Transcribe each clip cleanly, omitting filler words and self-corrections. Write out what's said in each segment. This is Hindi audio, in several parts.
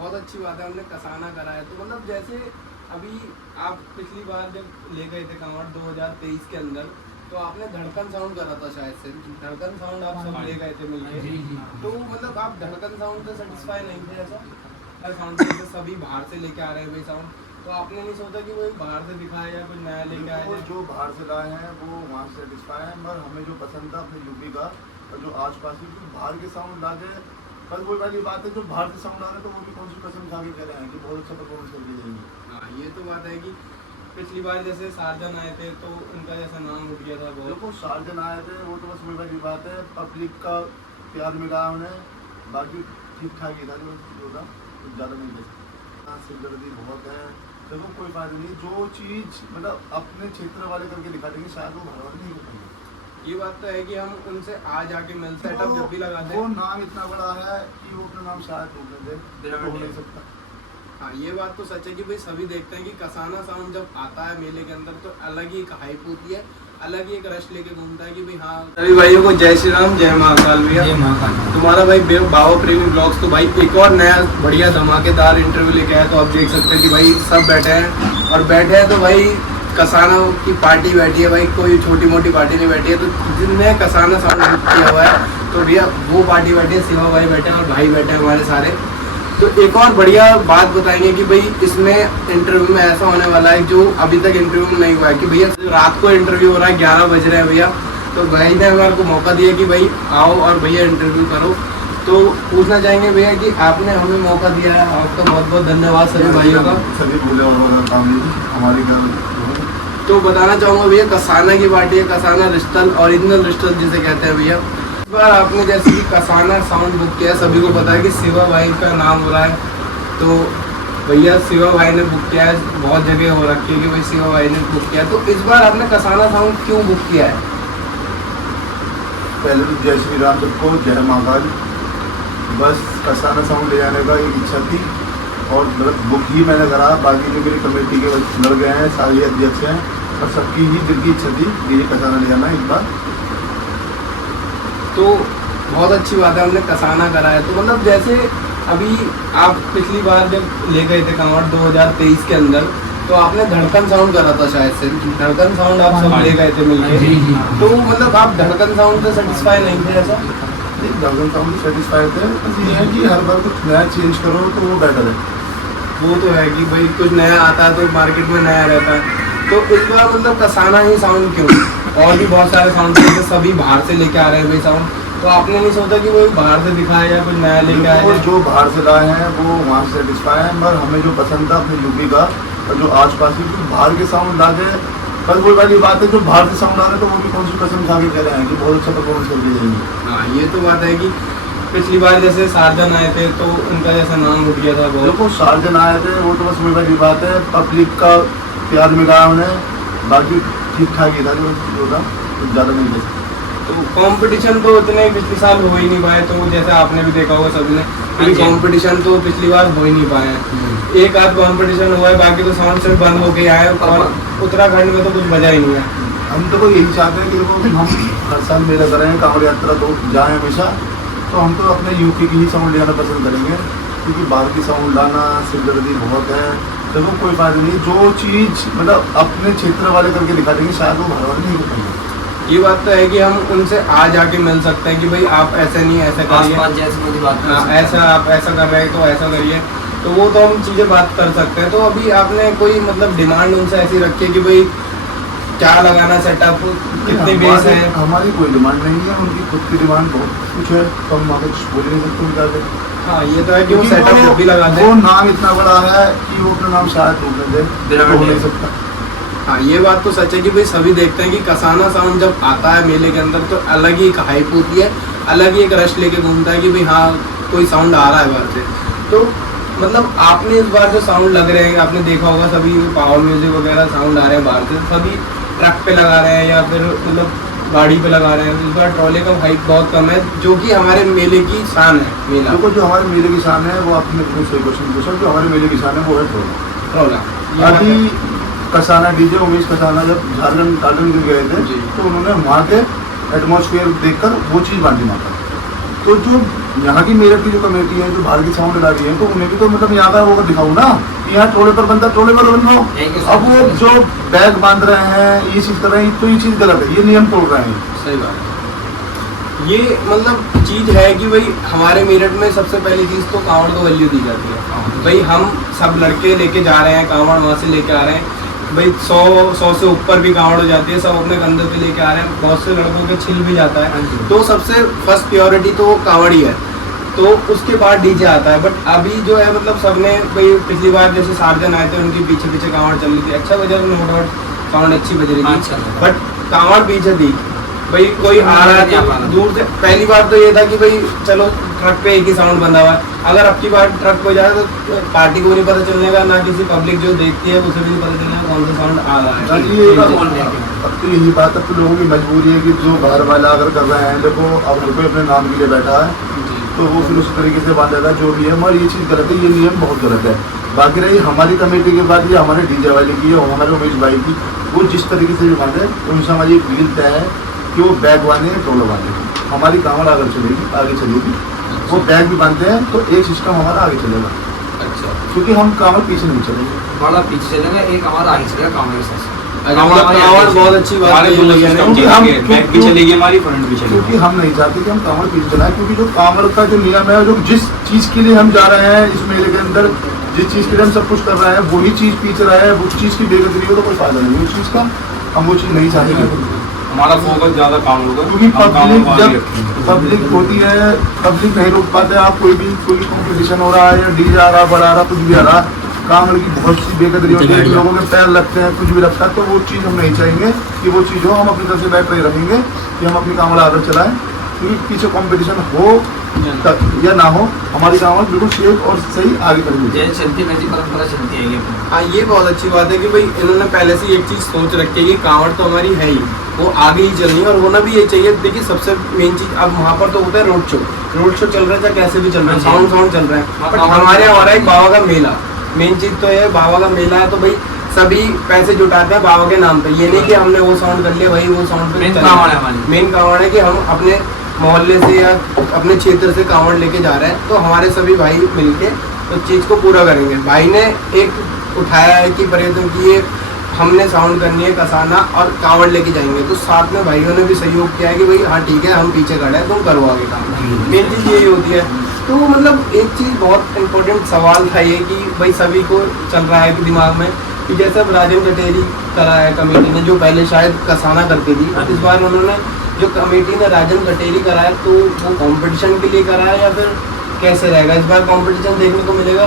बहुत अच्छी बात है, हमने कसाना करा है। तो मतलब जैसे अभी आप पिछली बार जब ले गए थे कांवड़ 2023 के अंदर, तो आपने धड़कन साउंड करा था शायद से, धड़कन साउंड आप सब ले गए थे मिलके। तो मतलब आप धड़कन साउंड से सेटिस्फाई नहीं थे ऐसा साउंड से, सभी बाहर से लेके आ रहे हैं भाई साउंड, तो आपने नहीं सोचा कि वो बाहर से दिखाया या कुछ नया लेके आए? जो बाहर से लाए हैं वो वहाँ से सेटिस्फाई है, मगर हमें जो पसंद था अपने यूपी का और जो आसपास की बाहर के साउंड ला के, पर वही वाली बात है जो बाहर से साउंड आ रहे हैं तो वो भी कौन सी कसम खा के कह रहे हैं कि बहुत अच्छा परफॉर्मेंस करके जाएंगे। हाँ ये तो बात है कि पिछली बार जैसे सार्जन आए थे तो उनका जैसा नाम उठ गया था बहुत। देखो सार्जन आए थे वो तो बस वही वाली बात है, पब्लिक का प्यार मिला उन्हें, बाकी ठीक ठाक ही था जो था, कुछ ज़्यादा नहीं दे सकता। सिरदर्दी बहुत है, देखो कोई फायदा नहीं, जो चीज़ मतलब अपने क्षेत्र वाले करके दिखा देंगे शायद वो बाहर वाले नहीं कर पाएंगे। ये बात तो है कि हम उनसे आज आके मिल सेटअप जब भी लगाते हैं, वो नाम इतना बड़ा है कि वो अपना नाम शायद ढूंढने दे, हो नहीं सकता। हाँ ये बात तो सच है कि भाई सभी देखते हैं कि कसाना साउंड जब आता है मेले के अंदर तो अलग ही एक हाइप होती है, अलग ही एक रश लेके घूमता है कि भाई हाँ। सभी भाइयों को जय श्री राम, जय महाकाल भैया। तुम्हारा भाई बाबा प्रेमी ब्लॉग्स तो भाई एक और नया बढ़िया धमाकेदार इंटरव्यू लेके आया। तो आप देख सकते हैं कि भाई सब बैठे हैं और बैठे हैं तो भाई कसाना की पार्टी बैठी है भाई, कोई छोटी मोटी पार्टी नहीं बैठी है। तो जिनने कसाना साउंड बुक किया हुआ है तो भैया वो पार्टी बैठी है, शिवा भाई बैठे हैं और भाई बैठे हैं हमारे सारे। तो एक और बढ़िया बात बताएंगे कि भाई इसमें इंटरव्यू में ऐसा होने वाला है जो अभी तक इंटरव्यू में नहीं हुआ है कि भैया रात को इंटरव्यू हो रहा है, 11 बज रहे हैं भैया, तो भाई ने हमारे को मौका दिया कि भाई आओ और भैया इंटरव्यू करो। तो पूछना चाहेंगे भैया कि आपने हमें मौका दिया है, आपका बहुत बहुत धन्यवाद सभी भाइयों का। सभी बोले हमारी घर। तो बताना चाहूँगा भैया कसाना की पार्टी है, कसाना रिस्टल, ओरिजिनल रिस्टल जिसे कहते हैं भैया। इस बार आपने जैसे कि कसाना साउंड बुक किया, सभी को पता है कि शिवा भाई का नाम हो रहा है, तो भैया शिवा भाई ने बुक किया है, बहुत जगह हो रखी है कि भाई शिवा भाई ने बुक किया। तो इस बार आपने कसाना साउंड क्यों बुक किया है? पहले तो जय श्री राम सबको, जय महाकाल। बस कसाना साउंड ले जाने का एक इच्छा थी और मतलब बुक ही मैंने करा, बाकी जो मेरी कमेटी के लड़के हैं सारे अध्यक्ष हैं और सबकी ही दिल की इच्छा थी कि ये कसाना ले जाना इस बार। तो बहुत अच्छी बात है, हमने कसाना करा है। तो मतलब जैसे अभी आप पिछली बार जब ले गए थे कांवड़ 2023 के अंदर, तो आपने धड़कन साउंड करा था शायद से, धड़कन साउंड आप सब ले गए थे मिलके। तो मतलब आप धड़कन साउंड से सेटिस्फाई नहीं थे ऐसा? धड़कन साउंड से सेटिस्फाई थे, बस ये है कि हर बार कुछ नया चेंज करो तो वो बेटर है। वो तो है कि भाई कुछ नया आता है तो मार्केट में नया रहता है। तो इस बार मतलब कसाना ही साउंड क्यों? और भी बहुत सारे साउंड थे, सभी बाहर से लेके आ रहे हैं भाई साउंड, तो आपने नहीं सोचा कि वो बाहर से दिखाया या कुछ नया लेके आए? जो बाहर से लाए हैं वो वहाँ से सेटिस्फाई है, मगर हमें जो पसंद था अपने यूपी का और जो आसपास की बाहर के साउंड ला के, पर वही वाली बात है जो बाहर से साउंड आ रहे हैं तो वो भी कौन सी कसम खा के कह रहे हैं कि बहुत अच्छा परफॉर्मेंस करके जाएंगे। हाँ ये तो बात है कि पिछली बार जैसे सार्जन आए थे तो उनका जैसा नाम उठ गया था बहुत। देखो सार्जन आए थे वो तो बस वही वाली बात है, पब्लिक का प्यार मिला उन्हें, बाकी ठीक ठाक ही था जो था, कुछ ज़्यादा नहीं दे सकता। तो कंपटीशन तो इतने पिछले साल हो ही नहीं पाए, तो जैसे आपने भी देखा होगा सबने, क्योंकि कंपटीशन तो पिछली बार हो ही नहीं पाए हैं। एक आध कंपटीशन हुआ है, बाकी तो साउंड सिर्फ बंद होके आए और उत्तराखंड में तो कुछ बजा ही नहीं है। हम तो यही चाहते हैं कि देखो हम हर साल मेला करें, कांवड़ यात्रा तो जाएँ हमेशा, तो हम तो अपने यूपी की ही साउंड लेना पसंद करेंगे, क्योंकि बाहर की साउंड लाना सिरदर्दी बहुत है। देखो कोई फायदा नहीं, जो चीज़ मतलब अपने क्षेत्र वाले करके दिखा देंगे शायद वो बाहर वाले नहीं कर पाएंगे। ये बात तो है कि हम उनसे आज आके मिल सकते हैं कि भाई आप ऐसे नहीं ऐसा करिए, ऐसा आप ऐसा कर रहे हैं तो ऐसा करिए, तो वो तो हम चीज़ें बात कर सकते हैं। तो अभी आपने कोई मतलब डिमांड उनसे ऐसी रखी है कि भाई क्या लगाना सेटअप, कितनी बेस है? हमारी कोई डिमांड नहीं है, उनकी खुद की डिमांड बहुत कुछ है, तो हम वहाँ कुछ बोल नहीं सकते उनका। हाँ ये तो है कि वो सेटअप जब भी लगाते हैं, वो नाम इतना बड़ा है कि वो अपना नाम शायद ढूंढने दे, हो नहीं सकता। हाँ ये बात तो सच है कि भाई सभी देखते हैं कि कसाना साउंड जब आता है मेले के अंदर तो अलग ही एक हाइप होती है, अलग ही एक रश लेके घूमता है कि भाई हाँ कोई साउंड आ रहा है बाहर से। तो मतलब आपने इस बार जो साउंड लग रहे हैं, आपने देखा होगा सभी पावर म्यूजिक वगैरह साउंड आ रहे हैं बाहर से, सभी ट्रक पे लगा रहे हैं या फिर मतलब गाड़ी पे लगा रहे हैं। इस बार ट्रॉले का हाइप बहुत कम है, जो कि हमारे मेले की शान है। मेला देखो जो हमारे मेले की शान है वो आपने बिल्कुल सही क्वेश्चन पूछा, जो हमारे मेले की शान है वो है ट्रॉला। अभी कसाना डीजे उमेश कसाना जब झारखंड गिर गए थे तो उन्होंने वहाँ के एटमॉस्फेयर देखकर वो चीज़ बांधी माता, तो जो यहाँ की मेरठ की जो कमेटी है, जो बाहर की साउंड लगा रही है, तो उन्हें भी तो मतलब यहाँ का वो दिखाऊँ ना कि यहाँ टोले पर बंदा टोले पर बनो। अब वो जो बैग बांध रहे हैं, ये चीज़ कर रहे हैं, तो ये चीज़ गलत है, ये नियम तोड़ रहे हैं। सही बात है। ये मतलब चीज़ है कि भाई हमारे मेरठ में सबसे पहली चीज़ तो कांवड़ को वैल्यू दी जाती है। भाई हम सब लड़के लेके जा रहे हैं कांवड़, वहाँ से लेके आ रहे हैं भाई 100 से ऊपर भी कांवड़ हो जाती है, सब अपने कंधे पे लेके आ रहे हैं, बहुत से लड़कों के छिल भी जाता है। तो सबसे फर्स्ट प्योरिटी तो कांवड़ ही है, तो उसके बाद डीजे आता है। बट अभी जो है मतलब सबने भाई पिछली बार जैसे सार्जन आए थे, उनके पीछे पीछे कांवड़ चल रही थी, अच्छा बजा, नो डाउट साउंड अच्छी बज रही थी, बट कांवड़ पीछे थी। भाई कोई आ रहा है तो दूर से, पहली बार तो ये था कि भाई चलो ट्रक पे एक ही साउंड बंधा हुआ है, अगर अब की बार ट्रक पे जाए तो पार्टी को नहीं पता चलने का, ना किसी पब्लिक जो देखती है उसे भी नहीं पता चलने का कौन सा साउंड आ रहा है। अब तो यही बात, अब तो लोगों की मजबूरी है कि जो बाहर वाला अगर कर रहे हैं, देखो अब कोई अपने नाम के लिए बैठा है तो वो फिर उस तरीके से बांधेगा जो भी है, मगर ये चीज़ गलत है, ये नियम बहुत गलत है। बाकी रही हमारी कमेटी की बात, या हमारे डीजे वाले की, या हमारे उमेश भाई की, वो जिस तरीके से भी बांधे उनसे हमारी एक डील तय है कि वो बैग बांधे या टोलो बांधे, हमारी कांवड़ आगे चलेगी। वो बैग भी बांधते हैं तो एक सिस्टम हमारा आगे चलेगा। अच्छा, क्योंकि हम कांवड़ पीछे नहीं चलेंगे, बड़ा पीछे चलेगा, एक हमारा आगे चलेगा कांवड़ के साथ। कांवड़ बहुत अच्छी बात है, बैक भी चलेगी हमारी, फ्रंट भी चलेगी, क्योंकि हम नहीं चाहते कि हम कांवड़ पीछे चलाएं। क्योंकि जो कांवड़ का जो नियम है, जो जिस चीज़ के लिए हम जा रहे हैं इस मेले के अंदर, जिस चीज़ के लिए हम सब कुछ कर रहे हैं, वही चीज़ पीछे रहा है, उस चीज़ की बेकदरी हो तो कोई फायदा नहीं है उस चीज़ का, हम वो चीज़ नहीं चाहेंगे। हमारा फोकस ज्यादा काम होगा, क्योंकि पब्लिक जब पब्लिक होती है, पब्लिक नहीं रोक पाते। आप कोई कंपटीशन हो रहा है या डीजे आ रहा, बड़ा आ रहा, कुछ भी आ रहा, कांवड़ की बहुत सी बेकदरी होती है, लोगों के पैर लगते हैं, कुछ भी लगता है, तो वो चीज़ हम नहीं चाहेंगे कि वो चीज़ हो। हम अपनी तरफ से बैठ रहे रखेंगे कि हम अपनी कांवड़ आगे चलाएं, क्योंकि पीछे कंपटीशन हो तक या ना हो, हमारी कांवड़ बिल्कुल सेफ और सही आगे करेंगे। चलती वैसी परंपरा चलती है ये। हाँ, ये बहुत अच्छी बात है कि भाई इन्होंने पहले से एक चीज़ सोच रखी है कि कांवड़ तो हमारी है ही, वो आगे ही चलनी है और होना भी ये चाहिए। देखिए सबसे मेन चीज़ अब वहाँ पर तो होता है रोड शो चल रहा है, चाहे कैसे भी चल रहा है, साउंड चल रहा है। बट हमारे यहाँ हो रहा है बाबा का मेला, मेन चीज़ तो है बाबा का मेला है, तो भाई सभी पैसे जुटाते हैं बाबा के नाम पे। ये नहीं कि हमने वो साउंड कर लिया भाई वो साउंड पे। मेन कांवड़ है कि हम अपने मोहल्ले से या अपने क्षेत्र से कांवड़ लेके जा रहे हैं, तो हमारे सभी भाई मिलके उस चीज़ को पूरा करेंगे। भाई ने एक उठाया है कि प्रयत्न किए हमने साउंड करनी है कसाना और कांवड़ लेके जाएंगे, तो साथ में भाइयों ने भी सहयोग किया है कि भाई हाँ ठीक है हम पीछे खड़े हैं, तुम करवाओगे काम। मेन चीज़ यही होती है। तो मतलब एक चीज़ बहुत इम्पोर्टेंट सवाल था ये कि भाई सभी को चल रहा है कि दिमाग में कि जैसे अब राजन कटेरी करा है कमेटी ने, जो पहले शायद कसाना करती थी, इस बार उन्होंने जो कमेटी ने राजन कटेरी कराया तो वो कंपटीशन के लिए करा है या फिर कैसे रहेगा? इस बार कंपटीशन देखने को मिलेगा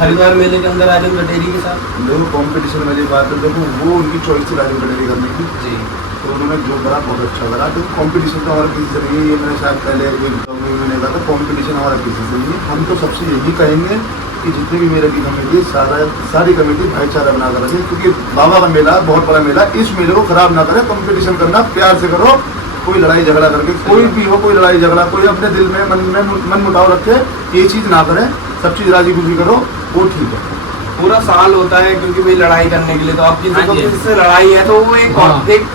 हरिद्वार मेले के अंदर राजन कटेरी के साथ? देखो कंपटीशन वाली बात है, देखो वो उनकी चॉइस थी राजन कटेरी करने की जी, तो उन्होंने जो करा बहुत अच्छा करा। तो कंपटीशन तो हमारा किसी से नहीं है, ये मैंने शायद पहले एक मैंने कहा था, कंपटीशन हमारा किसी से नहीं है। हम तो सबसे यही कहेंगे कि जितने भी मेले की कमेटी सारी कमेटी भाईचारा बना कर रखें, क्योंकि बाबा का मेला बहुत बड़ा मेला, इस मेले को खराब ना करें। कंपटीशन करना प्यार से करो, कोई लड़ाई झगड़ा करके कोई भी हो, कोई लड़ाई झगड़ा कोई अपने दिल में मन मुटाव रखे, ये चीज़ ना करें। सब चीज़ राजी खुशी करो, वो ठीक है। पूरा साल होता है क्योंकि भाई लड़ाई करने के लिए, तो आप किसी को किससे लड़ाई है तो वो एक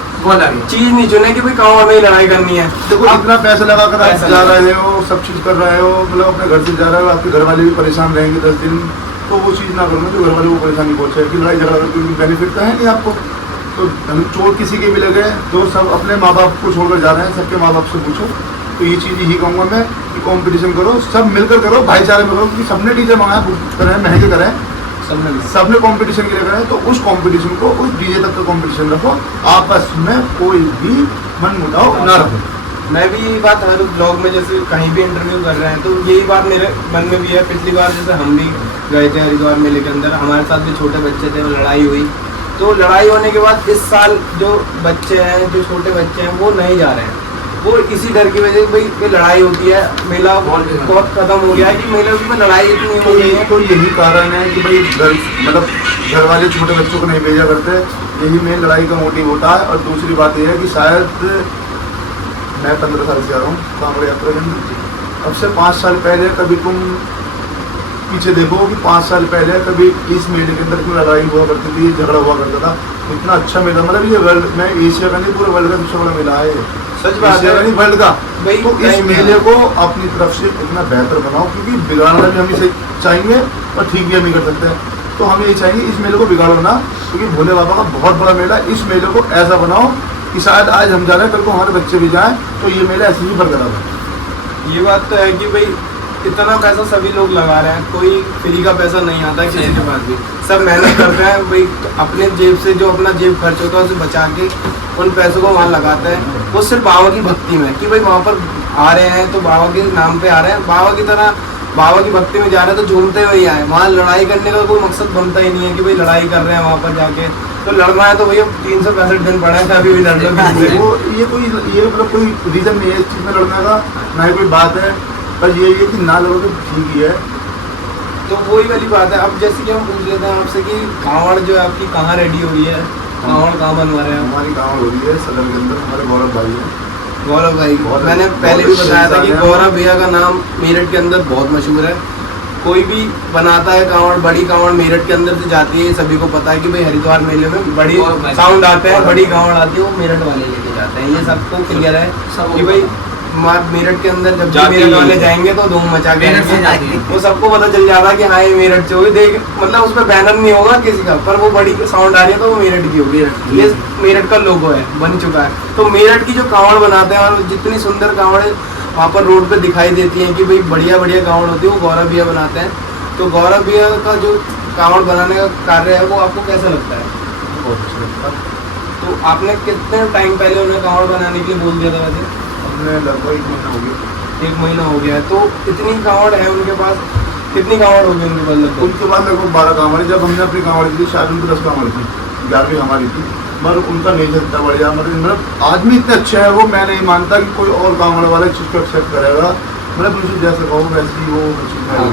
चीज नहीं चुने कि भाई कांवड़ में ही लड़ाई करनी है। देखो इतना पैसा लगा कर आप जा रहे हो, सब चीज़ कर रहे हो, मतलब अपने घर से जा रहे हो, आपके घर वाले भी परेशान रहेंगे 10 दिन, तो वो चीज़ ना करो जो घर वाले को परेशानी पहुँचे कि लड़ाई झगड़ा करके बेनिफिट तो है नहीं आपको। तो चोट किसी के भी लगे तो सब अपने माँ बाप को छोड़कर जा रहे हैं, सबके माँ बाप से पूछो। तो ये चीज़ यही कहूँगा मैं कि कंपटीशन करो, सब मिलकर करो, भाईचारे में करो, क्योंकि सबने डीजे मंगाया करें, महंगे करें, सबने कंपटीशन के लिए करें, तो उस कंपटीशन को उस डीजे तक का कंपटीशन रखो, आपस में कोई भी मन मुटाव ना रखो। मैं भी यही बात हर ब्लॉग में जैसे कहीं भी इंटरव्यू कर रहे हैं तो यही बात मेरे मन में भी है। पिछली बार जैसे हम भी गए थे हरिद्वार मेले के अंदर, हमारे साथ भी छोटे बच्चे थे, लड़ाई हुई, तो लड़ाई होने के बाद इस साल जो बच्चे हैं, जो छोटे बच्चे हैं वो नहीं जा रहे हैं, वो इसी डर की वजह से भाई ये लड़ाई होती है, मेला बहुत खत्म हो गया है कि मेले में लड़ाई इतनी हो गई है। तो यही कारण है कि भाई घर वाले छोटे बच्चों को नहीं भेजा करते, यही मेन लड़ाई का मोटिव होता है। और दूसरी बात यह है कि शायद मैं 15 साल से आ रहा हूँ कांवड़ यात्रा के अंदर, अब से 5 साल पहले कभी तुम पीछे देखो कि 5 साल पहले कभी इस मेले के अंदर कोई लड़ाई हुआ करती थी, झगड़ा हुआ करता था। इतना अच्छा मेला, मतलब ये वर्ल्ड में एशिया का नहीं पूरे वर्ल्ड का सबसे बड़ा मेला है। सच बात है नहीं वर्ल्ड का। भाई, तो इस मेले को अपनी तरफ से इतना बेहतर बनाओ, क्योंकि बिगाड़ना भी हम इसे चाहेंगे और ठीक भी हम नहीं कर सकते हैं। तो हम यही चाहेंगे इस मेले को बिगाड़ो ना, क्योंकि भोले बाबा का बहुत बड़ा मेला, इस मेले को ऐसा बनाओ कि शायद आज हम जा रहे हैं, कल को हमारे बच्चे भी जाएं तो ये मेला ऐसे ही बरकरार है। ये बात तो है कि भाई इतना पैसा सभी लोग लगा रहे हैं, कोई फ्री का पैसा नहीं आता है किसी के पास भी, सब मेहनत कर रहे हैं भाई, तो अपने जेब से जो अपना जेब खर्च होता है उसे बचा के उन पैसों को वहाँ लगाते हैं। वो सिर्फ बाबा की भक्ति में कि भाई वहाँ पर आ रहे हैं तो बाबा के नाम पे आ रहे हैं, बाबा की तरह बाबा की भक्ति में जा रहे हैं तो झूमते हुए ही आए। वहाँ लड़ाई करने का कोई मकसद बनता ही नहीं है कि भाई लड़ाई कर रहे हैं वहाँ पर जाके, तो लड़ना है तो भैया 365 दिन पड़े हैं, अभी भी लड़ लो किसी से। वो ये मतलब कोई रीजन नहीं है इस चीज़ में लड़ने का, ना ही कोई बात है, बस ये है कि ना लड़ो तो ठीक ही है। तो वही वाली बात है। अब जैसे कि हम पूछ लेते हैं आपसे कि कांवड़ जो है आपकी कहाँ रेडी हो रही है, कांवड़ कहाँ बनवा रहे हैं? हमारी कांवड़ हो रही है सदर के अंदर, हमारे गौरव भाई हैं। गौरव भाई, मैंने पहले भी बताया था कि गौरव भैया का नाम मेरठ के अंदर बहुत मशहूर है। कोई भी बनाता है कांवड़, बड़ी कांवड़ मेरठ के अंदर से जाती है, सभी को पता है कि भाई हरिद्वार मेले में बड़ी साउंड आते हैं, बड़ी कांवड़ आती है, वो मेरठ वाले लेके जाते हैं। ये सबको क्लियर है कि भाई मेरठ के अंदर जब भी मेरठ वाले जाएंगे तो धूम मचा के वो सबको पता चल जाता है कि हाँ ये मेरठ से होगी। देख मतलब उसमें बैनर नहीं होगा किसी का, पर वो बड़ी साउंड आ रही है तो वो मेरठ की होगी, ये मेरठ का लोगो है, बन चुका है। तो मेरठ की जो कांवड़ बनाते हैं और जितनी सुंदर कांवड़े वहाँ पर रोड पे दिखाई देती हैं कि भाई बढ़िया बढ़िया कांवड़ होती है, वो गौरव भैया बनाते हैं। तो गौरव भैया का जो कांवड़ बनाने का कार्य है वो आपको कैसा लगता है? बहुत अच्छा लगता है। तो आपने कितने टाइम पहले उन्हें कांवड़ बनाने के लिए बोल दिया था? वैसे हमने लगभग 1 महीना हो गया। 1 महीना हो गया है। तो इतनी कांवड़ है उनके पास, कितनी कांवड़ होगी उनके पास लगभग? उनके बाद लगभग 12 कांवड़ है। जब हमने अपनी कांवड़ दी थी शायद उनकी 10 कांवड़ थी, 11वीं हमारी थी, मगर उनका नेचर इतना बढ़िया, मतलब आदमी इतना अच्छा है वो, मैं नहीं मानता कि कोई और कांवड़ वाला इस चीज़ को एक्सेप्ट करेगा। मतलब उनसे जैसे कहो वैसी वो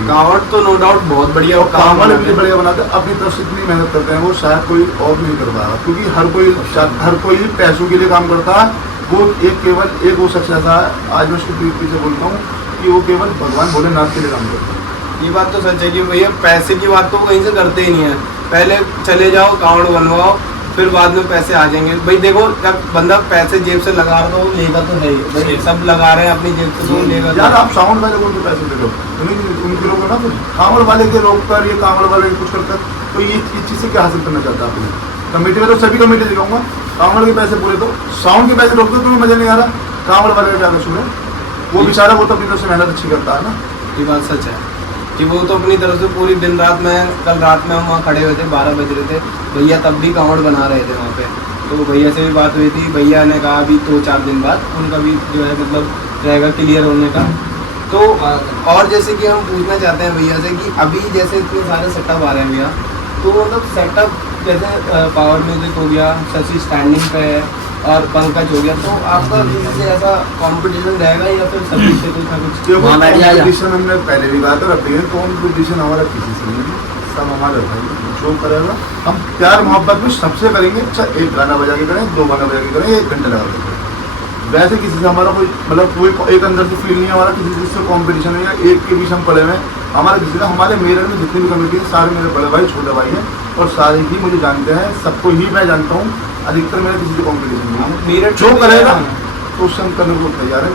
कांवड़ तो नो डाउट बहुत बढ़िया, और कांवड़ इतनी बढ़िया बनाते हैं, अपनी तरफ से इतनी मेहनत करते हैं वो, शायद कोई और नहीं कर पाएगा, क्योंकि हर कोई पैसों के लिए काम करता है। वो केवल एक वो शख्स ऐसा है, आज मैं उसको पीछे बोलता हूँ कि वो केवल भगवान भोलेनाथ के लिए काम करता है। ये बात तो सच है कि भैया पैसे की बात तो कहीं से करते ही नहीं है, पहले चले जाओ कांवड़ बनवाओ, फिर बाद में पैसे आ जाएंगे। भाई देखो जब बंदा पैसे जेब से लगा रहा तो लेगा तो है ही, भाई सब लगा रहे हैं अपनी जेब से तो लेगा। यार आप साउंड वाले को तो पैसे दे दो, उनके लोग ना कुछ कांवड़ वाले के लोग पर, ये कांवड़ वाले कुछ करते, तो ये इस चीज़ से क्या हासिल करना चाहता है आपने? कमेटी में तो सभी कमेटी दिखाऊंगा, कांवड़ के पैसे पूरे दो, साउंड के पैसे रोक दो, तुम्हें मजा नहीं आ रहा, कांवड़ वाले का क्या कसूर है? वो बेचारा वो तो अपनी तरफ से मेहनत अच्छी करता है ना। ये बात सच है कि वो तो अपनी तरफ से पूरी दिन रात में, कल रात में हम वहाँ खड़े हुए थे, 12 बज रहे थे, भैया तब भी कांवड़ बना रहे थे वहाँ पे। तो भैया से भी बात हुई थी, भैया ने कहा अभी 2-4 दिन बाद उनका भी जो है मतलब रहेगा क्लियर होने का। तो और जैसे कि हम पूछना चाहते हैं भैया से कि अभी जैसे इतने सारे सेटअप आ रहे हैं भैया, तो मतलब सेटअप जैसे पावर म्यूजिक हो गया, शशि स्टैंडिंग पे है और पंकज हो गया, तो आपका किसी से ऐसा कंपटीशन रहेगा या फिर सभी से कुछ ना कुछ? कंपटीशन हमने पहले भी बात रखी है, कंपटीशन हमारा किसी से नहीं, सब हमारा भाई जो करेगा हम प्यार मोहब्बत में सबसे करेंगे। अच्छा 1 गाना बजा के करें, 2 गाना बजा के करें, 1 घंटे लगा के करें, वैसे किसी से हमारा कोई मतलब कोई एक अंदर से फील नहीं है हमारा किसी से कंपटीशन है, या एक के बीच हम पड़े हुए हमारा किसी का। हमारे मेरठ में जितनी भी कमेटी है सारे मेरे बड़े भाई छोटे भाई हैं और सारे ही मुझे जानते हैं, सबको ही मैं जानता हूँ, अधिकतर मेरा किसी से कंपटीशन नहीं है। मेरठ जो करेगा तो उससे हम करने को तैयार है।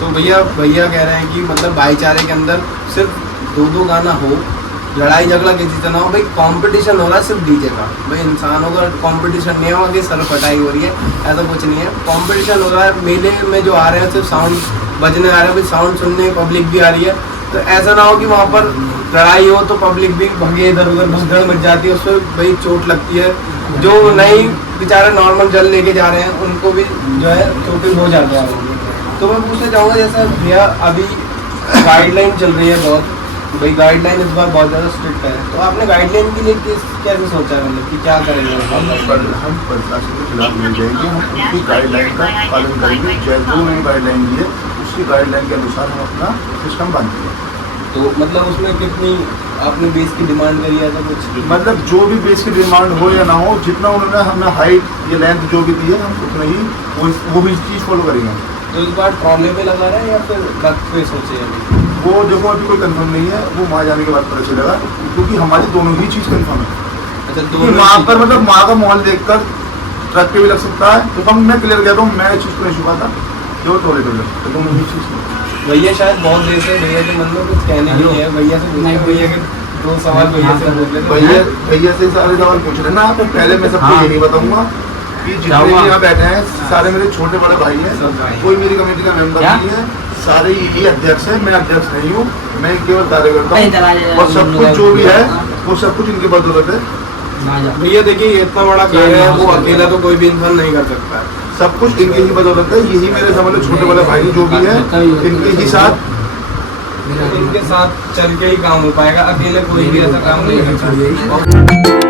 तो भैया कह रहे हैं कि मतलब भाईचारे के अंदर सिर्फ 2-2 गाना हो, लड़ाई झगड़ा किसी से ना हो, भाई कंपटीशन हो रहा है सिर्फ डीजे का, भाई इंसानों का कंपटीशन नहीं होगा कि सर फटाई हो रही है, ऐसा कुछ नहीं है। कंपटीशन हो रहा है, मेले में जो आ रहे हैं सिर्फ साउंड बजने आ रहे हैं, भाई साउंड सुनने पब्लिक भी आ रही है, तो ऐसा ना हो कि वहाँ पर लड़ाई हो तो पब्लिक भी भगे इधर उधर, भगदड़ मच जाती है, उसमें भाई चोट लगती है। जो नहीं बेचारे नॉर्मल जल लेके जा रहे हैं उनको भी जो है चोटें हो जाते हैं। तो मैं पूछना चाहूँगा जैसे भैया अभी गाइडलाइन चल रही है बहुत, भाई गाइडलाइन इस बार बहुत ज़्यादा स्ट्रिक्ट है, तो आपने गाइडलाइन के लिए कैसे सोचा है, मतलब कि क्या करेंगे? हम प्रशासन के खिलाफ नहीं जाएंगे, हम उनकी गाइडलाइन का पालन करेंगे, जैसे उन्होंने गाइडलाइन दी है उसकी गाइडलाइन के अनुसार हम अपना सिस्टम बांधेंगे। तो मतलब उसमें कितनी आपने बेस की डिमांड करी है? तो कुछ मतलब जो भी बेस की डिमांड हो या ना हो, जितना उन्होंने हमें हाइट या लेंथ जो भी दी है हम उतना ही वो भी चीज़ फॉलो करेंगे। तो इस बार ट्रॉले पे लगा रहे हैं या फिर रथ पे सोचे अभी? वो देखो अभी कोई कंफर्म नहीं है, वो वहाँ जाने के बाद पता चलेगा, क्योंकि हमारी दोनों ही चीज़ कंफर्म है। अच्छा, क्योंकि वहाँ पर मतलब वहाँ का माहौल देखकर ट्रक पे भी लग सकता है। तो हम मैं क्लियर कह रहा हूँ, मैं इस चीज़ को नहीं छुपाता जो टोले पे लग, तो तुम इस चीज़ को भैया शायद बहुत देर से भैया के मन में कुछ कहने के लिए है, भैया से पूछते हैं, भैया के 2 सवाल भैया से पूछ लेते हैं। भैया से सारे सवाल पूछ रहे ना आप। पहले मैं सबको ये नहीं बताऊंगा कि जितने भी यहाँ बैठे हैं सारे मेरे छोटे बड़े भाई हैं, कोई मेरी कमेटी का मेंबर नहीं है, सारे यही अध्यक्ष है, मैं अध्यक्ष नहीं हूँ, मैं केवल कार्यकर्ता हूँ और सब कुछ जो भी है वो सब कुछ इनकी बदौलत है। भैया देखिए ये इतना बड़ा कार्य है, वो अकेला तो कोई भी इंसान नहीं कर सकता है। सब कुछ इनकी ही बदौलत है। यही मेरे समझ लो छोटे बड़े भाई जो भी है इनके ही साथ, इनके साथ चल के ही काम हो पाएगा, अकेले कोई भी ऐसा काम नहीं कर सकता।